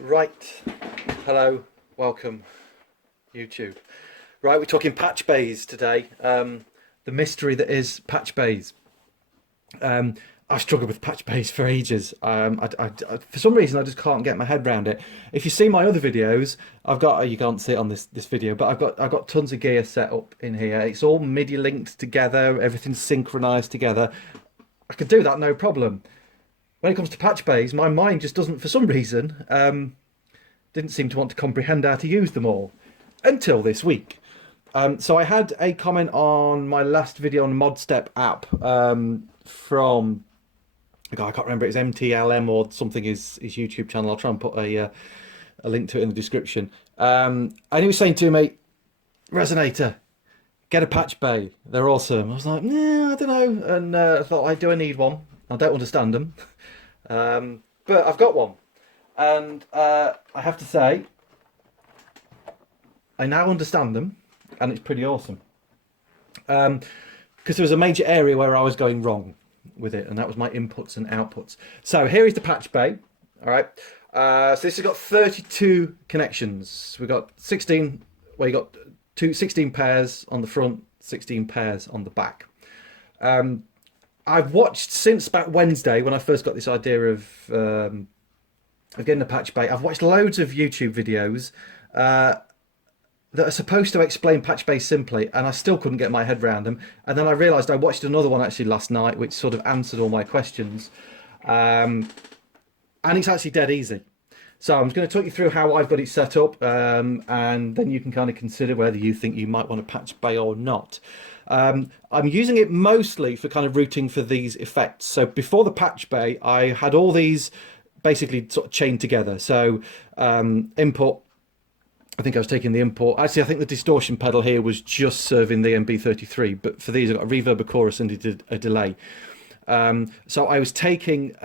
Right, hello, welcome, YouTube. Right, we're talking patchbays today. The mystery that is patchbays. I've struggled with patchbays for ages. For some reason, I just can't get my head around it. If you see my other videos, I've got, you can't see it on this video, but I've got tons of gear set up in here. It's all MIDI linked together, everything's synchronized together. I could do that no problem. When it comes to patchbays, my mind just doesn't, for some reason, didn't seem to want to comprehend how to use them all until this week. So I had a comment on my last video on ModStep app from a guy, I can't remember, it's MTLM or something, his YouTube channel. I'll try and put a link to it in the description. And he was saying to me, Rezzonator, get a patch bay, they're awesome. I was like, nah, I don't know. And I thought, do I need one? I don't understand them. But I've got one. And I have to say, I now understand them, and it's pretty awesome. Because there was a major area where I was going wrong with it, and that was my inputs and outputs. So here is the patch bay. All right. So this has got 32 connections. We've got 16. Well, you got 16 pairs on the front, 16 pairs on the back. I've watched since about Wednesday when I first got this idea of getting a patch bay. I've watched loads of YouTube videos that are supposed to explain patch bay simply, and I still couldn't get my head around them. And then I realised I watched another one actually last night, which sort of answered all my questions. And it's actually dead easy. So I'm going to talk you through how I've got it set up, and then you can kind of consider whether you think you might want a patch bay or not. I'm using it mostly for kind of routing for these effects. So before the patch bay, I had all these basically sort of chained together. So input, I think I was taking the input. Actually, I think the distortion pedal here was just serving the MB33, but for these I've got a reverb, a chorus, and a delay. So I was taking,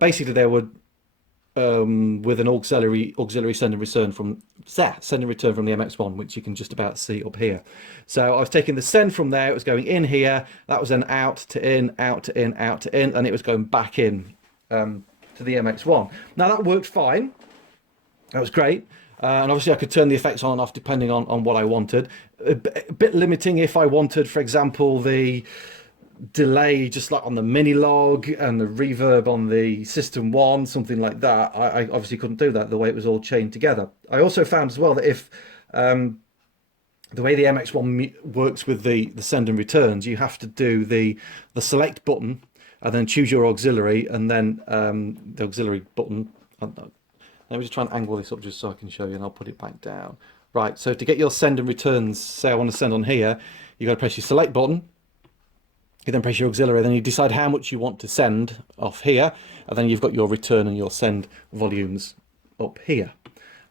basically they were with an auxiliary send and return from the MX1, which you can just about see up here. So I was taking the send from there, it was going in here, that was then out to in, out to in, out to in, and it was going back in to the MX1. Now that worked fine, that was great. And obviously I could turn the effects on and off depending on what I wanted. A bit limiting if I wanted, for example, the delay just like on the mini log and the reverb on the System 1, something like that. I obviously couldn't do that the way it was all chained together. I also found as well that if the way the MX1 works with the send and returns, you have to do the select button and then choose your auxiliary, and then the auxiliary button. Let me just try and angle this up just so I can show you, and I'll put it back down. Right, so to get your send and returns, say I want to send on here, you've got to press your select button, you then press your auxiliary, then you decide how much you want to send off here, and then you've got your return and your send volumes up here.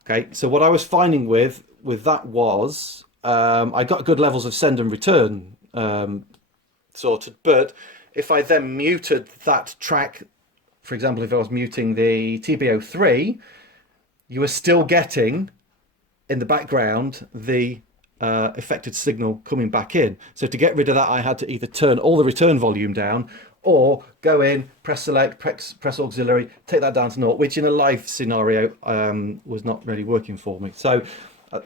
Okay, so what I was finding with that was, I got good levels of send and return sorted, but if I then muted that track, for example, if I was muting the TB03, you were still getting in the background the affected signal coming back in. So to get rid of that, I had to either turn all the return volume down or go in, press select, press auxiliary, take that down to 0, which in a live scenario was not really working for me. So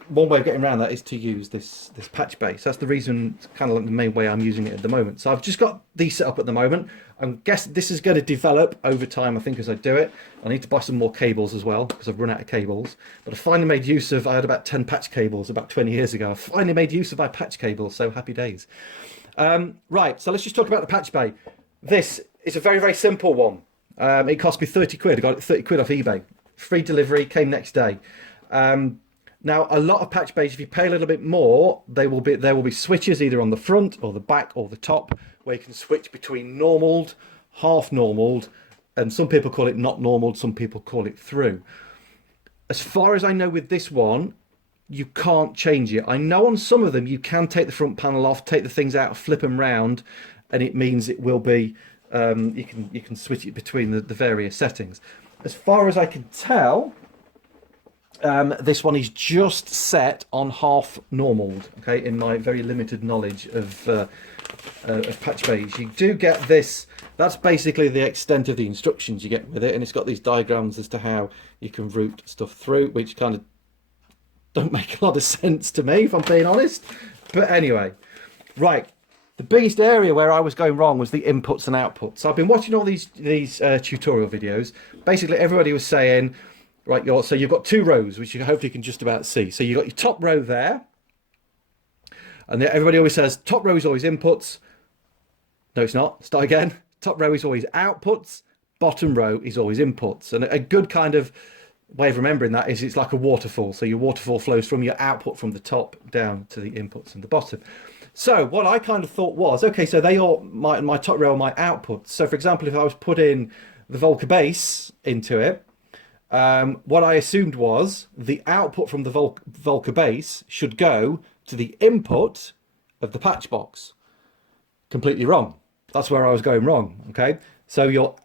one way of getting around that is to use this patch base. That's the reason, kind of like the main way I'm using it at the moment. So I've just got these set up at the moment. I'm guessing this is going to develop over time, I think, as I do it. I need to buy some more cables as well, because I've run out of cables. But I finally made use of, I had about 10 patch cables about 20 years ago. I finally made use of my patch cables, so happy days. Right, so let's just talk about the patch bay. This is a very, very simple one. It cost me 30 quid. I got it 30 quid off eBay. Free delivery, came next day. Now, a lot of patch bays, if you pay a little bit more, there will be switches either on the front or the back or the top, where you can switch between normaled, half normaled, and some people call it not normaled, some people call it through. As far as I know with this one, you can't change it. I know on some of them you can take the front panel off, take the things out, flip them round, and it means it will be, you can switch it between the various settings. As far as I can tell, this one is just set on half normaled, okay, in my very limited knowledge of of patchbays. You do get this. That's basically the extent of the instructions you get with it, and it's got these diagrams as to how you can route stuff through, which kind of don't make a lot of sense to me, if I'm being honest. But anyway, right. The biggest area where I was going wrong was the inputs and outputs. So I've been watching all these tutorial videos. Basically, everybody was saying, right, so you've got two rows, which you hopefully can just about see. So you've got your top row there, and everybody always says top row is always inputs. No, it's not. Start again. Top row is always outputs. Bottom row is always inputs. And a good kind of way of remembering that is it's like a waterfall. So your waterfall flows from your output from the top down to the inputs and the bottom. So what I kind of thought was, okay, so they are my top row are my outputs. So for example, if I was putting the Volca base into it, what I assumed was the output from the Volca base should go to the input of the patch box. Completely wrong. That's where I was going wrong. Okay, so your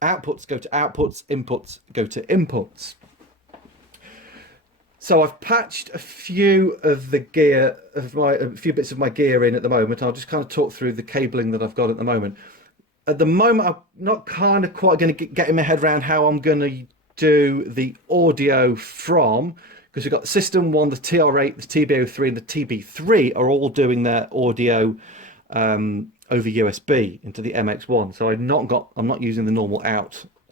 outputs go to outputs, inputs go to inputs. So I've patched a few of the gear a few bits of my gear in at the moment. I'll just kind of talk through the cabling that I've got at the moment. At the moment, I'm not kind of quite going to get my head around how I'm going to do the audio from, because we've got the System 1, the TR8, the TB03 and the TB3 are all doing their audio over USB into the MX1. So I'm not using the normal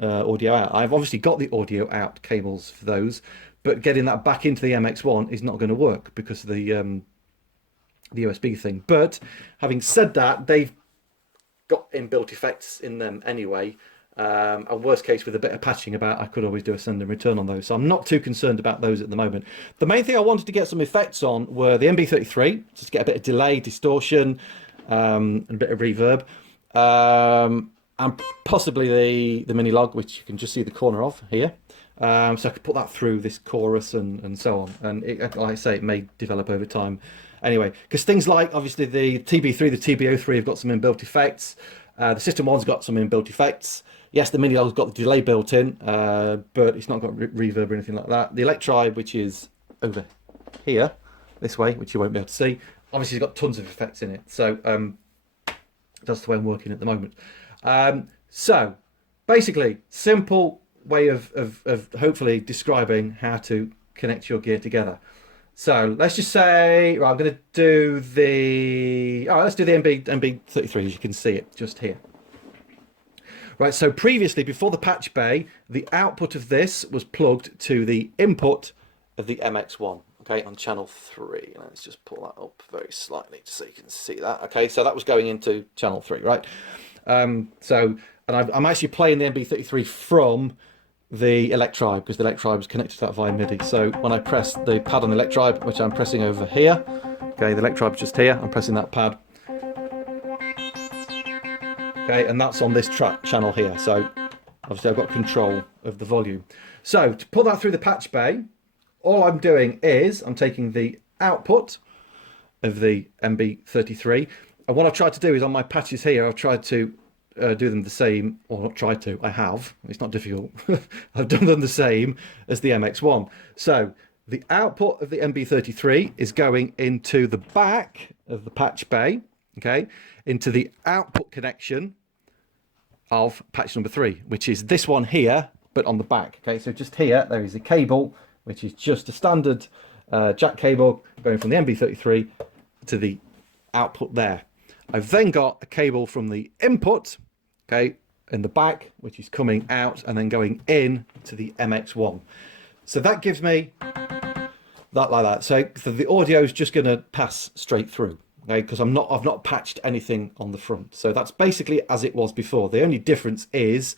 audio out. I've obviously got the audio out cables for those, but getting that back into the MX1 is not going to work because of the USB thing. But having said that, they've got inbuilt effects in them anyway. And worst case, with a bit of patching about, I could always do a send and return on those. So I'm not too concerned about those at the moment. The main thing I wanted to get some effects on were the MB33, just to get a bit of delay, distortion, and a bit of reverb. And possibly the mini log, which you can just see the corner of here. So I could put that through this chorus and so on. And like I say, it may develop over time. Anyway, because things like, obviously, the TB3, the TB03 have got some inbuilt effects. The System 1's got some inbuilt effects. Yes, the mini log's got the delay built in, but it's not got reverb or anything like that. The Electribe, which is over here, this way, which you won't be able to see, obviously it's got tons of effects in it. So that's the way I'm working at the moment. So basically, simple way of hopefully describing how to connect your gear together. So let's just say, right, I'm going to do let's do the MB33, as you can see it just here. Right, so previously, before the patch bay, the output of this was plugged to the input of the MX1, okay, on channel 3. Let's just pull that up very slightly so you can see that. Okay, so that was going into channel 3, right? And I'm actually playing the MB33 from the Electribe, because the Electribe is connected to that via MIDI. So when I press the pad on the Electribe, which I'm pressing over here, okay, the Electribe is just here, I'm pressing that pad. Okay, and that's on this channel here. So obviously I've got control of the volume. So to put that through the patch bay, all I'm doing is I'm taking the output of the MB33, and what I've tried to do is on my patches here, I've tried to do them the same, or not tried to, I have, it's not difficult. I've done them the same as the MX1. So the output of the MB33 is going into the back of the patch bay, okay, into the output connection of patch number 3, which is this one here, but on the back. Okay, so just here, there is a cable, which is just a standard jack cable going from the MB33 to the output there. I've then got a cable from the input, okay, in the back, which is coming out and then going in to the MX1. So that gives me that like that. So the audio is just going to pass straight through, okay, because I've not patched anything on the front. So that's basically as it was before. The only difference is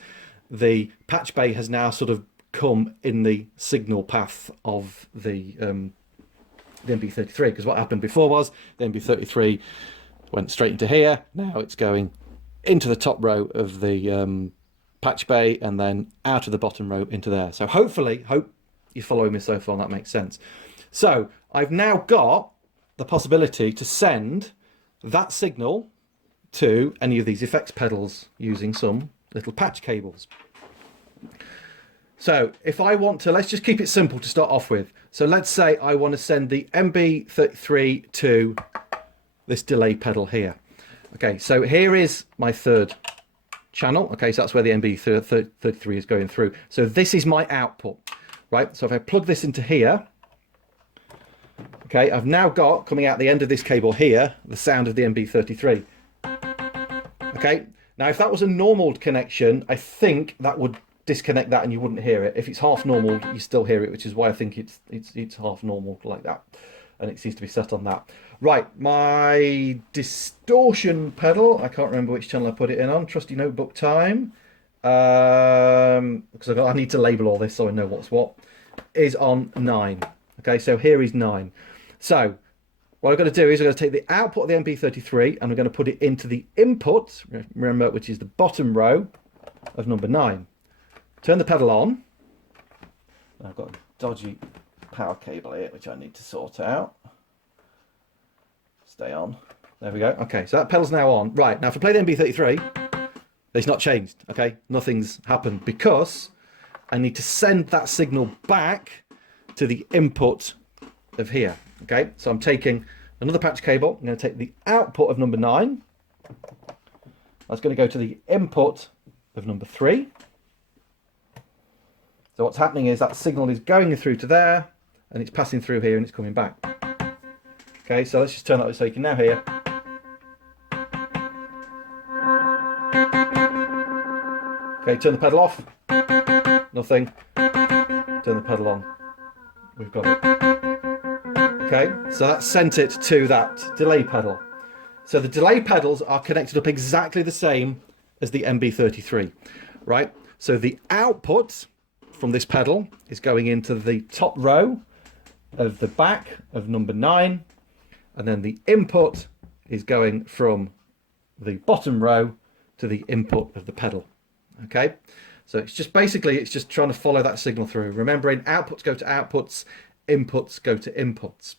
the patch bay has now sort of come in the signal path of the MB33, because what happened before was the MB33 went straight into here. Now it's going into the top row of the patch bay and then out of the bottom row into there. So hope you're following me so far and that makes sense. So I've now got the possibility to send that signal to any of these effects pedals using some little patch cables. So if I want to, let's just keep it simple to start off with. So let's say I want to send the MB33 to this delay pedal here. Okay, so here is my third channel. Okay, so that's where the MB33 is going through. So this is my output, right? So if I plug this into here, okay, I've now got, coming out the end of this cable here, the sound of the MB33. Okay, now if that was a normal connection, I think that would disconnect that and you wouldn't hear it. If it's half normal, you still hear it, which is why I think it's half normal like that, and it seems to be set on that. Right, my distortion pedal, I can't remember which channel I put it in on. Trusty notebook time, because I need to label all this so I know what's what. Is on 9. Okay, so here is 9. So what I'm going to do is I'm going to take the output of the MB33 and I'm going to put it into the input, remember, which is the bottom row of number 9. Turn the pedal on. I've got a dodgy power cable here, which I need to sort out. Stay on. There we go. Okay, so that pedal's now on. Right, now if I play the MB33, it's not changed. Okay, nothing's happened because I need to send that signal back to the input of here. Okay, so I'm taking another patch cable. I'm going to take the output of number 9. That's going to go to the input of number 3. So what's happening is that signal is going through to there, and it's passing through here, and it's coming back. Okay, so let's just turn that so you can now hear. Okay, turn the pedal off. Nothing. Turn the pedal on. We've got it. Okay, so that sent it to that delay pedal. So the delay pedals are connected up exactly the same as the MB33, right? So the output from this pedal is going into the top row of the back of number 9, and then the input is going from the bottom row to the input of the pedal. Okay, so it's just basically it's just trying to follow that signal through, remembering outputs go to outputs, inputs go to inputs.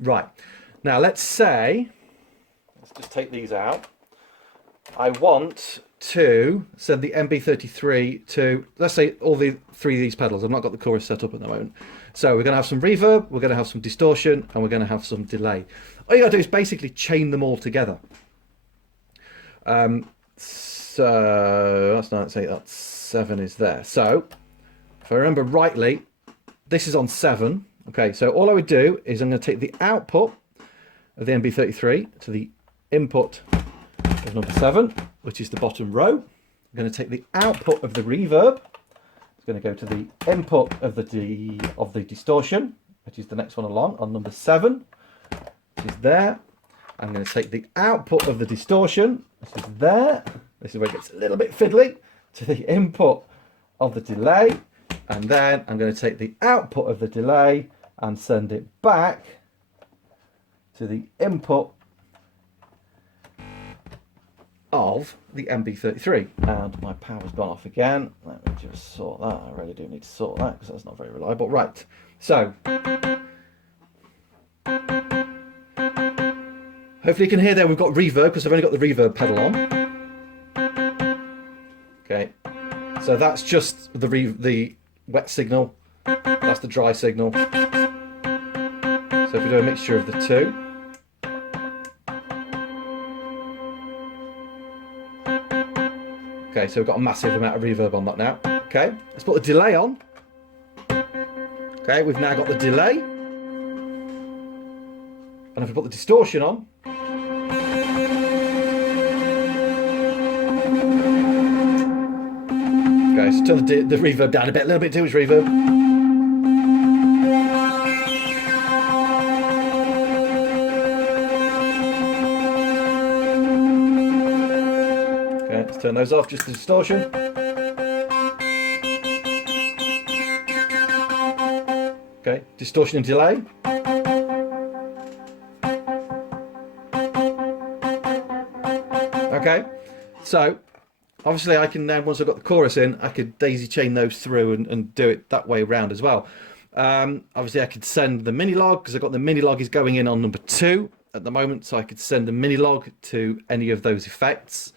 Right, now let's just take these out. I want to send the MB33 to, let's say, all the 3 of these pedals. I've not got the chorus set up at the moment. So we're going to have some reverb, we're going to have some distortion, and we're going to have some delay. All you got to do is basically chain them all together. So that's 9, let's say that 7 is there. So if I remember rightly, this is on 7. Okay, so all I would do is I'm going to take the output of the MB33 to the input of number 7, which is the bottom row. I'm going to take the output of the reverb. It's going to go to the input of the distortion, which is the next one along on number 7, which is there. I'm going to take the output of the distortion, which is there. This is where it gets a little bit fiddly, to the input of the delay. And then I'm going to take the output of the delay and send it back to the input of the MB33. And my power's gone off again. Let me just sort that. I really do need to sort that because that's not very reliable. Right, so hopefully you can hear there we've got reverb because I've only got the reverb pedal on. Okay, so that's just the wet signal, that's the dry signal. So if we do a mixture of the two. Okay, so we've got a massive amount of reverb on that now. Okay, let's put the delay on. Okay, we've now got the delay. And if we put the distortion on, okay, so turn the reverb down a little bit too much reverb. Okay, let's turn those off, just the distortion. Okay, distortion and delay. Okay, so obviously I can then, once I've got the chorus in, I could daisy chain those through and do it that way around as well. Obviously I could send the mini log, because I've got the mini log is going in on number 2 at the moment, so I could send the mini log to any of those effects.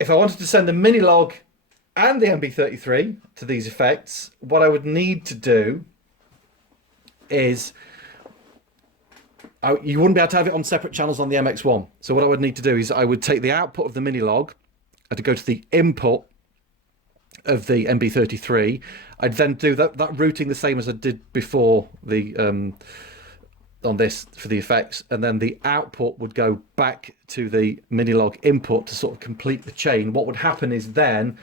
If I wanted to send the mini log and the MB33 to these effects, what I would need to do is you wouldn't be able to have it on separate channels on the MX1. So what I would need to do is I would take the output of the mini log, I'd go to the input of the MB33. I'd then do that routing the same as I did before the on this for the effects, and then the output would go back to the mini log input to sort of complete the chain. What would happen is then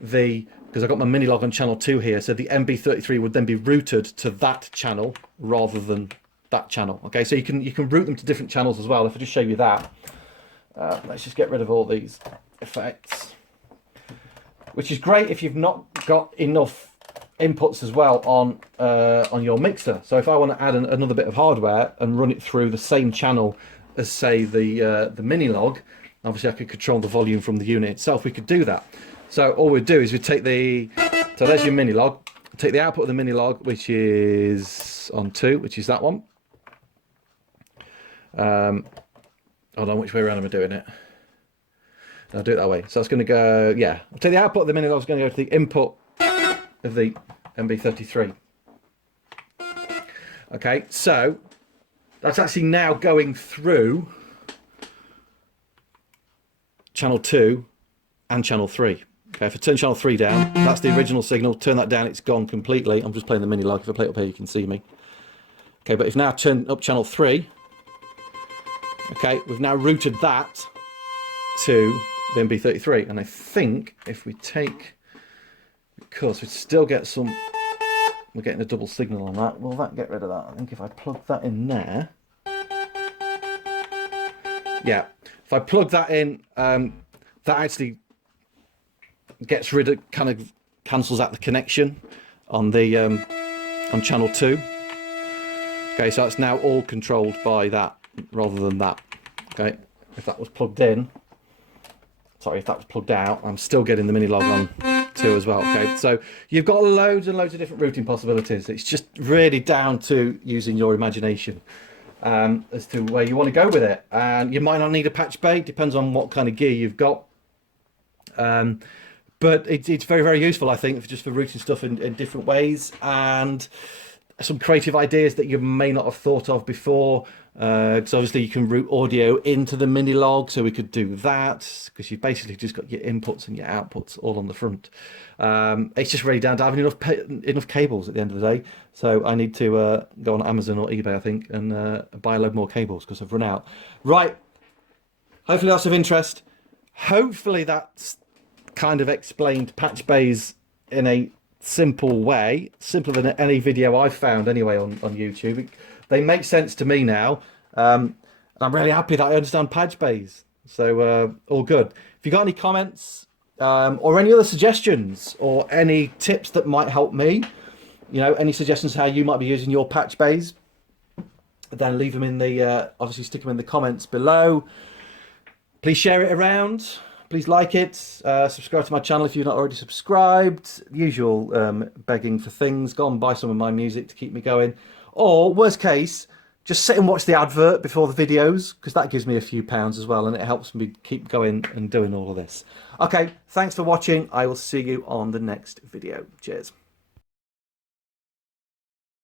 because I got my mini log on channel 2 here, so the MB33 would then be routed to that channel rather than that channel. Okay, so you can route them to different channels as well. If I just show you that, let's just get rid of all these effects, which is great if you've not got enough inputs as well on your mixer. So if I want to add another bit of hardware and run it through the same channel as, say, the mini log, obviously I could control the volume from the unit itself. We could do that. So all we'd do is we'd take so there's your mini log, take the output of the mini log, which is on 2, which is that one. Hold on, which way around am I doing it? I'll do it that way. So it's going to go, yeah. I'll take the output of the mini log, is going to go to the input of the MB33. Okay, so that's actually now going through channel 2 and channel 3. Okay, if I turn channel 3 down, that's the original signal. Turn that down, it's gone completely. I'm just playing the mini log. If I play it up here, you can see me. Okay, but if now I turn up channel 3, okay, we've now routed that to the MB33. And I think if we take, because we still get some, we're getting a double signal on that. Will that get rid of that? I think if I plug that in there, yeah, if I plug that in, that actually gets rid of, kind of cancels out the connection on the on channel 2. Okay, so it's now all controlled by that rather than that. Okay, if that was plugged in, sorry, if that was plugged out, I'm still getting the mini log on 2 as well. Okay, so you've got loads and loads of different routing possibilities. It's just really down to using your imagination as to where you want to go with it. And you might not need a patch bay, depends on what kind of gear you've got. But it's very, very useful, I think, just for routing stuff in different ways, and some creative ideas that you may not have thought of before. Because obviously you can route audio into the mini log, so we could do that, because you've basically just got your inputs and your outputs all on the front. It's just really down to having enough cables at the end of the day. So I need to go on Amazon or eBay, I think, and buy a load more cables because I've run out. Right, hopefully that's of interest. Hopefully that's kind of explained patch bays in a simple way, simpler than any video I've found anyway on YouTube. They make sense to me now, and I'm really happy that I understand patch bays. So all good. If you got any comments or any other suggestions or any tips that might help me, you know, any suggestions how you might be using your patch bays, then leave them in the obviously stick them in the comments below. Please share it around. Please like it, subscribe to my channel if you're not already subscribed. Usual begging for things. Go and buy some of my music to keep me going. Or, worst case, just sit and watch the advert before the videos, because that gives me a few pounds as well, and it helps me keep going and doing all of this. Okay, thanks for watching. I will see you on the next video. Cheers.